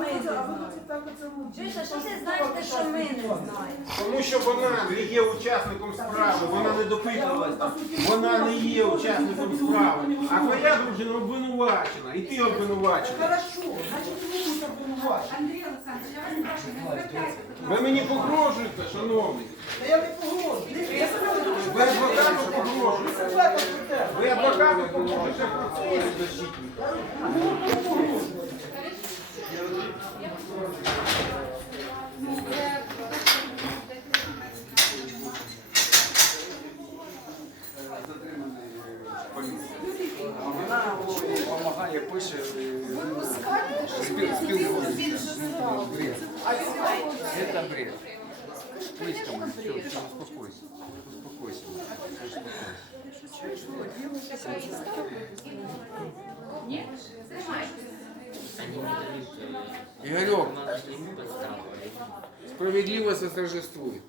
ми не знаємо. Чуєш, а що ти знаєш те, що ми не знаємо? Тому що вона не є учасником справи, вона не допитувалася, вона не є учасником справи. А твоя дружина обвинувачена, і ти обвинувачена. Хорошо, значить. Андрій Олександрович, я вас прошу, не звертайтеся. Ви мені погрожуєте, шановний. Та я не погоджую. Я себе веду дуже Ви адвокату погрожуєте. себе так ведете. Ви адвокату погрожуєте в процесі защитник. Вона допомагає, пише, спілкується. Бред. Это бред. Там, все, все, успокойся. Успокойся. Игорек, справедливость восторжествует.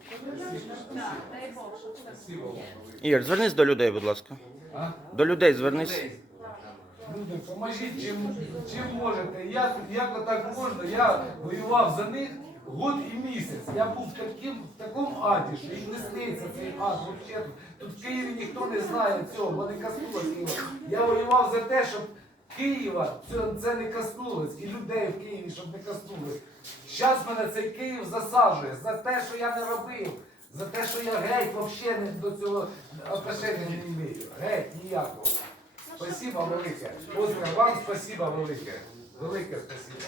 Ігор, звернись до людей, будь ласка. До людей звернись. Люди, поможіть чим, чим можете. Як, як отак можна? Я воював за них год і місяць. Я був в, таким, в такому аді, що їм не сниться цей ад. Вообще, тут в Києві ніхто не знає цього, бо не коснулось Києва. Я воював за те, щоб Києва це, це не коснулось, і людей в Києві, щоб не коснулось. Зараз мене цей Київ засаджує за те, що я не робив. За те, що я геть взагалі до цього отношення не маю. Геть ніякого. Спасибо велике. Оскар, вам спасибо велике. Велике спасибо.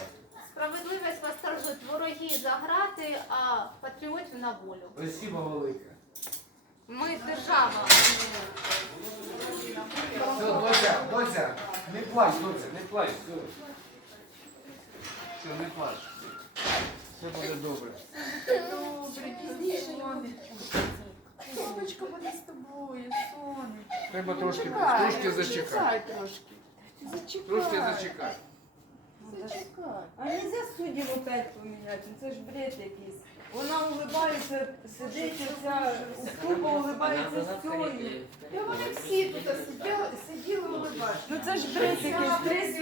Справедливість восторжують вороги за грати, а патріотів на волю. Спасибо велике. Ми держава. Все, доця, доця, не плач, доця, не плач. Все, все не плач. Все буде добре. Сонечко буде з тобою, сонечко. Треба трошки, Чекай, трошки зачекати. чекай трошки. Зачекай. Трошки зачекати. Зачекай. А нельзя суддів опять поміняти, це ж бред якийсь. Вона улибається, сидить, ця уступа улибається з цією. Та вони всі тут сиділи, сиділи улибаються. Ну це ж бред якийсь, три